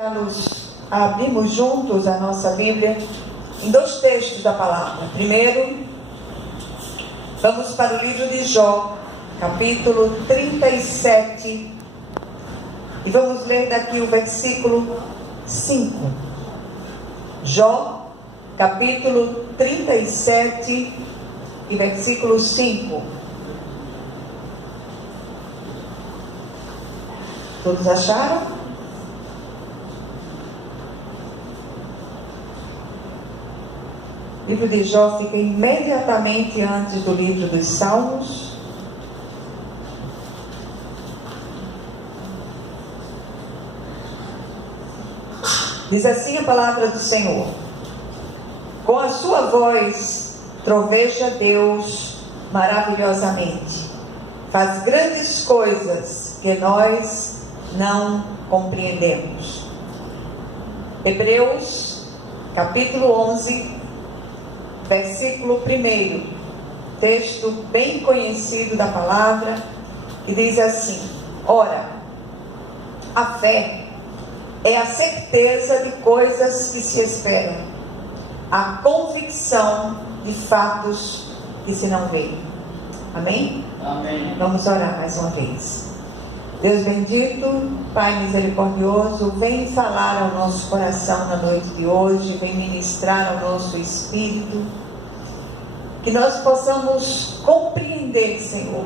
Nós abrimos juntos a nossa Bíblia em dois textos da palavra. Primeiro, vamos para o livro de Jó, capítulo 37, e vamos ler daqui o versículo 5. Jó, capítulo 37 e versículo 5. Todos acharam? O livro de Jó fica imediatamente antes do livro dos Salmos. Diz assim a palavra do Senhor: com a sua voz troveja Deus maravilhosamente, faz grandes coisas que nós não compreendemos. Hebreus capítulo 11, versículo 1, texto bem conhecido da palavra, que diz assim: ora, a fé é a certeza de coisas que se esperam, a convicção de fatos que se não veem. Amém? Amém. Vamos orar mais uma vez. Deus bendito, Pai misericordioso, vem falar ao nosso coração na noite de hoje, vem ministrar ao nosso espírito, que nós possamos compreender, Senhor,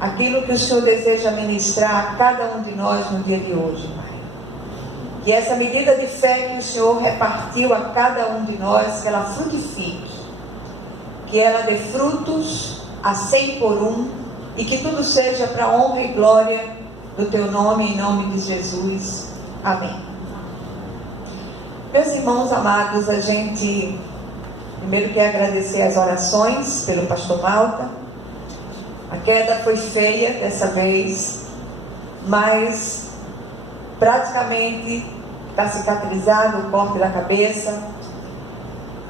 aquilo que o Senhor deseja ministrar a cada um de nós no dia de hoje, Pai. Que essa medida de fé que o Senhor repartiu a cada um de nós, que ela frutifique, que ela dê frutos a 100 por 1, e que tudo seja para a honra e glória do Teu nome, em nome de Jesus. Amém. Meus irmãos amados, a gente primeiro quer agradecer as orações pelo pastor Malta. A queda foi feia dessa vez, mas praticamente está cicatrizado o corte da cabeça.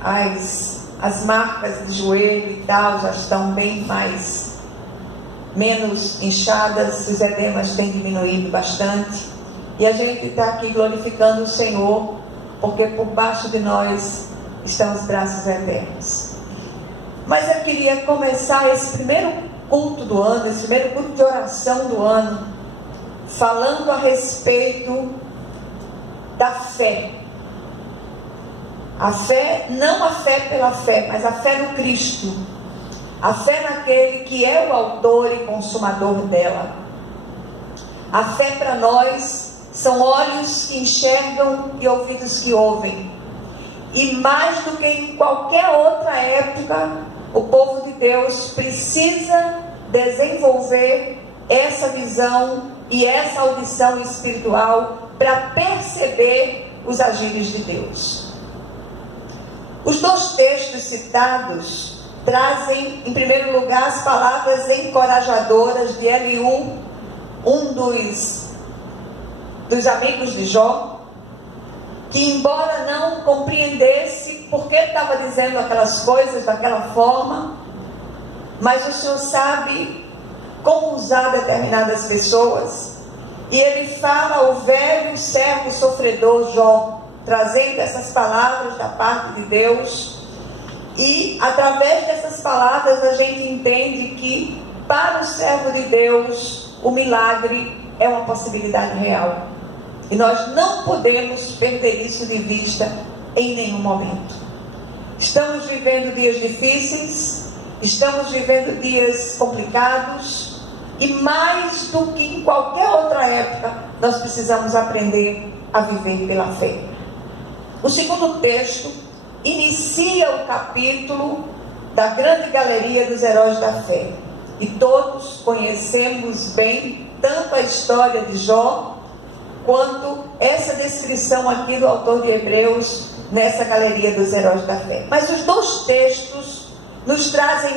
As marcas de joelho e tal já estão bem menos inchadas, os edemas têm diminuído bastante, e a gente está aqui glorificando o Senhor, porque por baixo de nós estão os braços eternos. Mas eu queria começar esse primeiro culto do ano, esse primeiro culto de oração do ano, falando a respeito da fé. A fé, não a fé pela fé, mas a fé no Cristo. A fé naquele que é o autor e consumador dela. A fé para nós são olhos que enxergam e ouvidos que ouvem. E mais do que em qualquer outra época, o povo de Deus precisa desenvolver essa visão e essa audição espiritual para perceber os agires de Deus. Os dois textos citados trazem, em primeiro lugar, as palavras encorajadoras de Eliú, um dos amigos de Jó, que embora não compreendesse por que estava dizendo aquelas coisas daquela forma, mas o Senhor sabe como usar determinadas pessoas, e ele fala ao velho servo sofredor Jó, trazendo essas palavras da parte de Deus. E através dessas palavras a gente entende que para o servo de Deus o milagre é uma possibilidade real, e nós não podemos perder isso de vista em nenhum momento. Estamos vivendo dias difíceis, estamos vivendo dias complicados, e mais do que em qualquer outra época nós precisamos aprender a viver pela fé. O segundo texto inicia o capítulo da grande galeria dos heróis da fé. E todos conhecemos bem tanto a história de Jó, quanto essa descrição aqui do autor de Hebreus, nessa galeria dos heróis da fé. Mas os dois textos nos trazem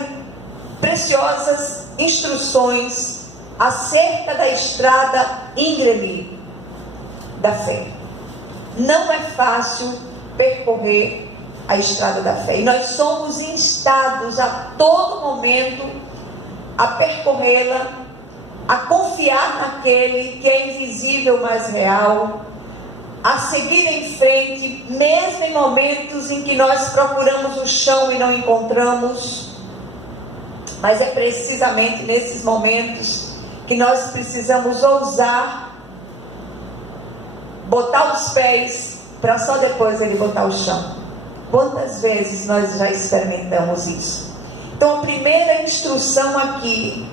preciosas instruções acerca da estrada íngreme da fé. Não é fácil percorrer a estrada da fé, e nós somos instados a todo momento a percorrê-la, a confiar naquele que é invisível, mas real, a seguir em frente, mesmo em momentos em que nós procuramos o chão e não encontramos. Mas é precisamente nesses momentos que nós precisamos ousar botar os pés para só depois ele botar o chão. Quantas vezes nós já experimentamos isso? Então a primeira instrução aqui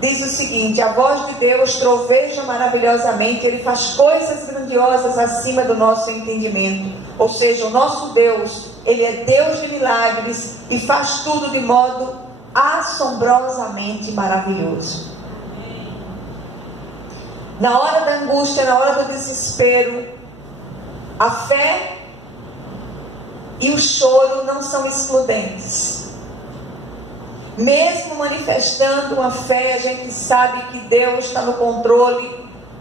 diz o seguinte: a voz de Deus troveja maravilhosamente, Ele faz coisas grandiosas acima do nosso entendimento. Ou seja, o nosso Deus, Ele é Deus de milagres e faz tudo de modo assombrosamente maravilhoso. Na hora da angústia, na hora do desespero, a fé e o choro não são excludentes. Mesmo manifestando uma fé, a gente sabe que Deus está no controle.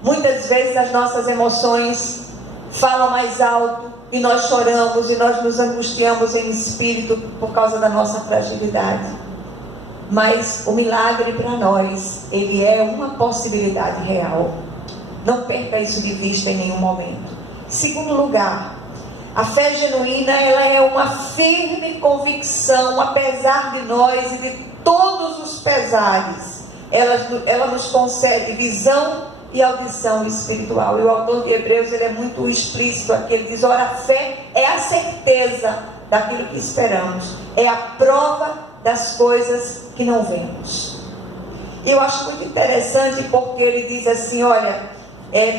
Muitas vezes as nossas emoções falam mais alto e nós choramos e nós nos angustiamos em espírito por causa da nossa fragilidade. Mas o milagre para nós, ele é uma possibilidade real. Não perca isso de vista em nenhum momento. Segundo lugar, a fé genuína, ela é uma firme convicção, apesar de nós e de todos os pesares. Ela nos concede visão e audição espiritual. E o autor de Hebreus, ele é muito explícito aqui. Ele diz: ora, a fé é a certeza daquilo que esperamos, é a prova das coisas que não vemos. E eu acho muito interessante porque ele diz assim, olha,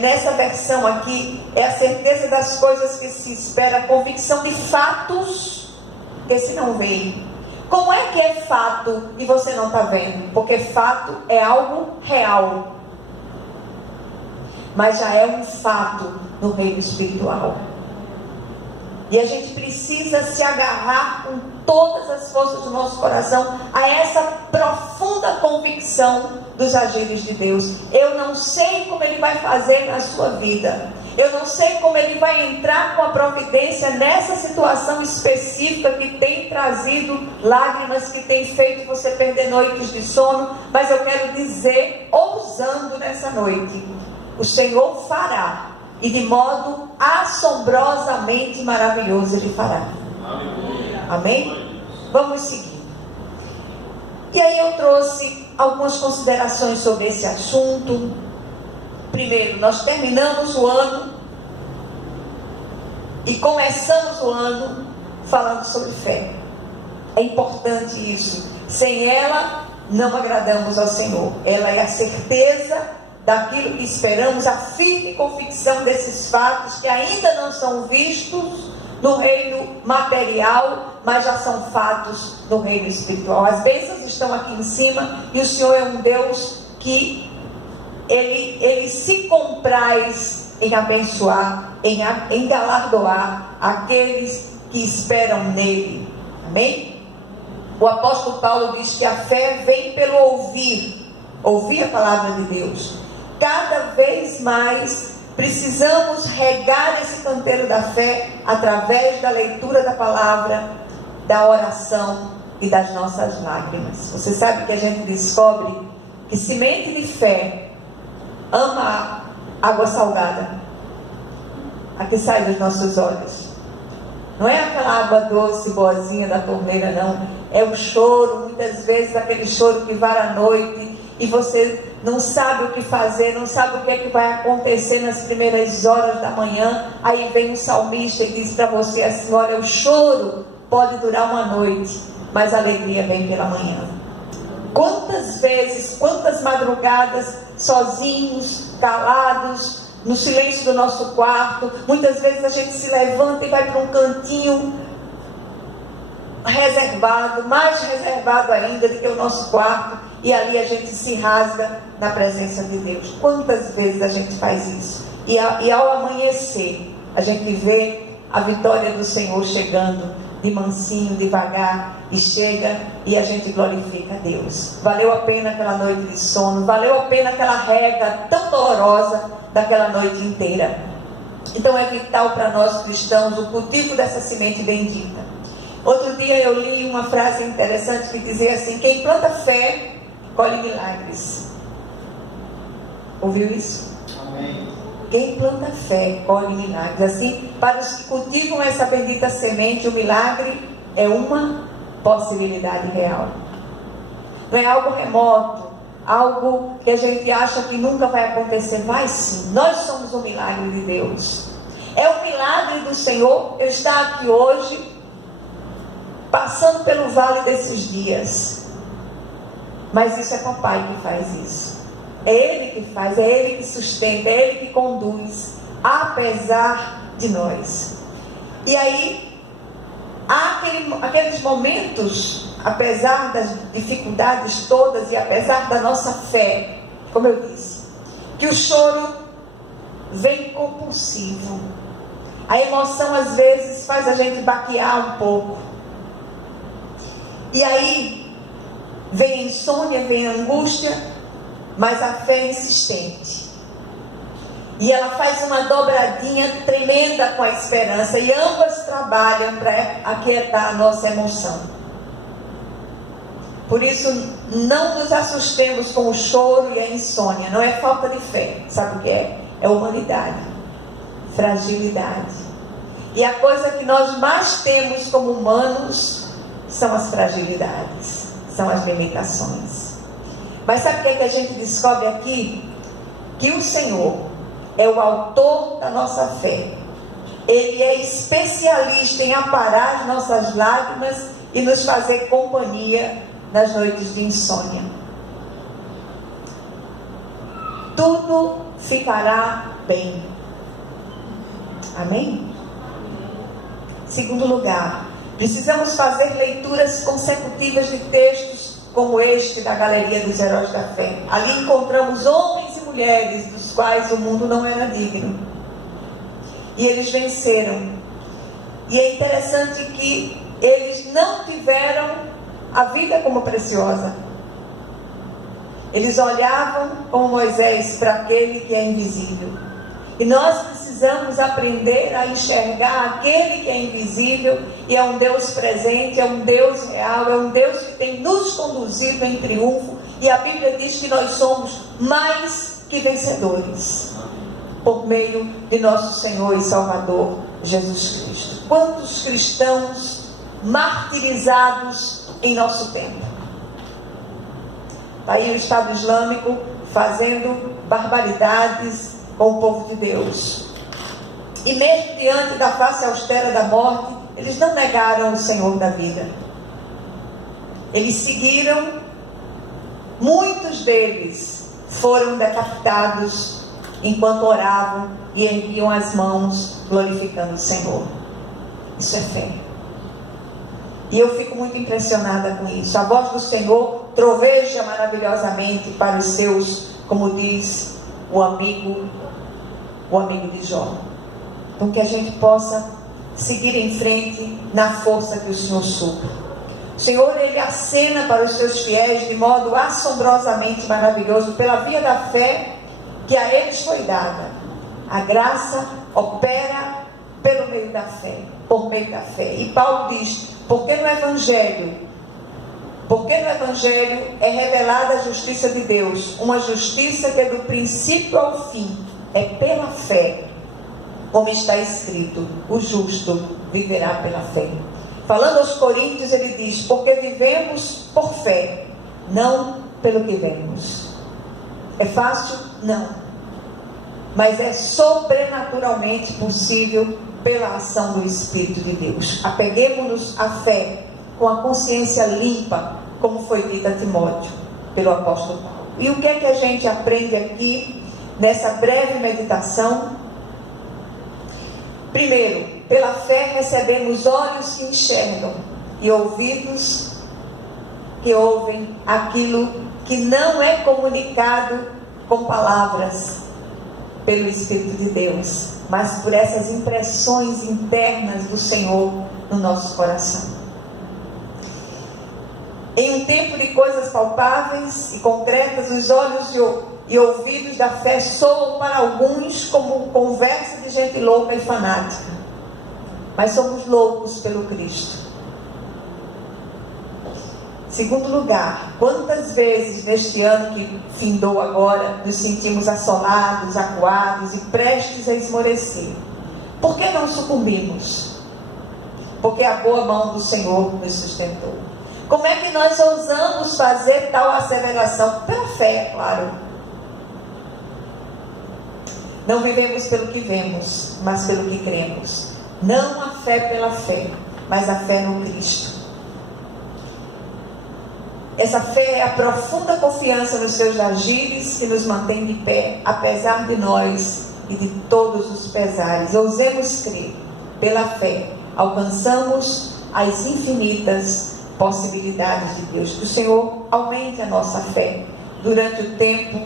nessa versão aqui, é a certeza das coisas que se espera, a convicção de fatos que se não veem. Como é que é fato e você não está vendo? Porque fato é algo real, mas já é um fato no reino espiritual. E a gente precisa se agarrar com todas as forças do nosso coração a essa profunda convicção dos agires de Deus. Eu não sei como Ele vai fazer na sua vida. Eu não sei como Ele vai entrar com a providência nessa situação específica que tem trazido lágrimas, que tem feito você perder noites de sono. Mas eu quero dizer, ousando nessa noite, o Senhor fará. E de modo assombrosamente maravilhoso Ele fará. Amém? Vamos seguir. E aí eu trouxe algumas considerações sobre esse assunto. Primeiro, nós terminamos o ano e começamos o ano falando sobre fé. É importante isso. Sem ela, não agradamos ao Senhor. Ela é a certeza daquilo que esperamos, a firme convicção desses fatos que ainda não são vistos no reino material, mas já são fatos no reino espiritual. As bênçãos estão aqui em cima e o Senhor é um Deus que Ele se compraz em abençoar, em galardoar aqueles que esperam nele. Amém? O apóstolo Paulo diz que a fé vem pelo ouvir a palavra de Deus. Cada vez mais precisamos regar esse canteiro da fé através da leitura da palavra, da oração e das nossas lágrimas. Você sabe que a gente descobre que semente de fé ama a água salgada, a que sai dos nossos olhos. Não é aquela água doce, boazinha da torneira, não. É o choro, muitas vezes aquele choro que vara a noite e você não sabe o que fazer, não sabe o que é que vai acontecer nas primeiras horas da manhã. Aí vem um salmista e diz para você assim: olha, o choro pode durar uma noite, mas a alegria vem pela manhã. Quantas vezes, quantas madrugadas, sozinhos, calados, no silêncio do nosso quarto, muitas vezes a gente se levanta e vai para um cantinho reservado, mais reservado ainda do que o nosso quarto, e ali a gente se rasga na presença de Deus. Quantas vezes a gente faz isso? E ao amanhecer, a gente vê a vitória do Senhor chegando, de mansinho, devagar, e chega e a gente glorifica a Deus. Valeu a pena aquela noite de sono, valeu a pena aquela rega tão dolorosa daquela noite inteira. Então é vital para nós cristãos o cultivo dessa semente bendita. Outro dia eu li uma frase interessante que dizia assim: quem planta fé, colhe milagres. Ouviu isso? Amém. quem planta fé colhe milagres. Assim, para os que cultivam essa bendita semente, o milagre é uma possibilidade real. Não é algo remoto, algo que a gente acha que nunca vai acontecer. Vai sim, nós somos o milagre de Deus. É o milagre do Senhor eu estar aqui hoje, passando pelo vale desses dias. Mas isso é papai que faz isso. É Ele que faz, é Ele que sustenta, é Ele que conduz, apesar de nós. E aí, há aqueles momentos, apesar das dificuldades todas e apesar da nossa fé, como eu disse, que o choro vem compulsivo. A emoção às vezes faz a gente baquear um pouco. E aí vem a insônia, vem a angústia, mas a fé é insistente. E ela faz uma dobradinha tremenda com a esperança, e ambas trabalham para aquietar a nossa emoção. Por isso, não nos assustemos com o choro e a insônia. Não é falta de fé, sabe o que é? É humanidade, fragilidade. E a coisa que nós mais temos como humanos são as fragilidades, são as limitações. Mas sabe o que é que a gente descobre aqui? Que o Senhor é o autor da nossa fé. Ele é especialista em aparar as nossas lágrimas e nos fazer companhia nas noites de insônia. Tudo ficará bem. Amém? Segundo lugar, precisamos fazer leituras consecutivas de textos como este da Galeria dos Heróis da Fé. Ali encontramos homens e mulheres dos quais o mundo não era digno. E eles venceram. E é interessante que eles não tiveram a vida como preciosa. Eles olhavam como Moisés para aquele que é invisível. E nós precisamos aprender a enxergar aquele que é invisível, e é um Deus presente, é um Deus real, é um Deus que tem nos conduzido em triunfo. E a Bíblia diz que nós somos mais que vencedores por meio de nosso Senhor e Salvador Jesus Cristo. Quantos cristãos martirizados em nosso tempo? Está aí o Estado Islâmico fazendo barbaridades com o povo de Deus. E mesmo diante da face austera da morte, eles não negaram o Senhor da vida. Eles seguiram. Muitos deles foram decapitados enquanto oravam e erguiam as mãos glorificando o Senhor. Isso é fé. E eu fico muito impressionada com isso. A voz do Senhor troveja maravilhosamente para os seus, como diz o amigo de Jó. Então que a gente possa seguir em frente na força que o Senhor supre. O Senhor, Ele acena para os seus fiéis de modo assombrosamente maravilhoso pela via da fé que a eles foi dada. A graça opera pelo meio da fé, por meio da fé. E Paulo diz, porque no Evangelho é revelada a justiça de Deus, uma justiça que é do princípio ao fim, é pela fé, como está escrito, o justo viverá pela fé. Falando aos Coríntios, ele diz, porque vivemos por fé, não pelo que vemos. É fácil? Não. Mas é sobrenaturalmente possível pela ação do Espírito de Deus. Apeguemos-nos à fé com a consciência limpa, como foi dito a Timóteo pelo apóstolo Paulo. E o que é que a gente aprende aqui nessa breve meditação? Primeiro, pela fé recebemos olhos que enxergam e ouvidos que ouvem aquilo que não é comunicado com palavras pelo Espírito de Deus, mas por essas impressões internas do Senhor no nosso coração. Em um tempo de coisas palpáveis e concretas, os olhos e ouvidos da fé soam para alguns como conversa de gente louca e fanática. Mas somos loucos pelo Cristo. Segundo lugar, quantas vezes neste ano que findou agora, nos sentimos assolados, acuados e prestes a esmorecer? Por que não sucumbimos? Porque a boa mão do Senhor nos sustentou. Como é que nós ousamos fazer tal asseveração? Pela fé, é claro. Não vivemos pelo que vemos, mas pelo que cremos. Não a fé pela fé, mas a fé no Cristo. Essa fé é a profunda confiança nos seus agires que nos mantém de pé, apesar de nós e de todos os pesares. Ousemos crer. Pela fé, alcançamos as infinitas possibilidades de Deus. Que o Senhor aumente a nossa fé durante o tempo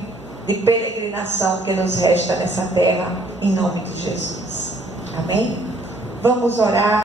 de peregrinação que nos resta nessa terra, em nome de Jesus. Amém? Vamos orar.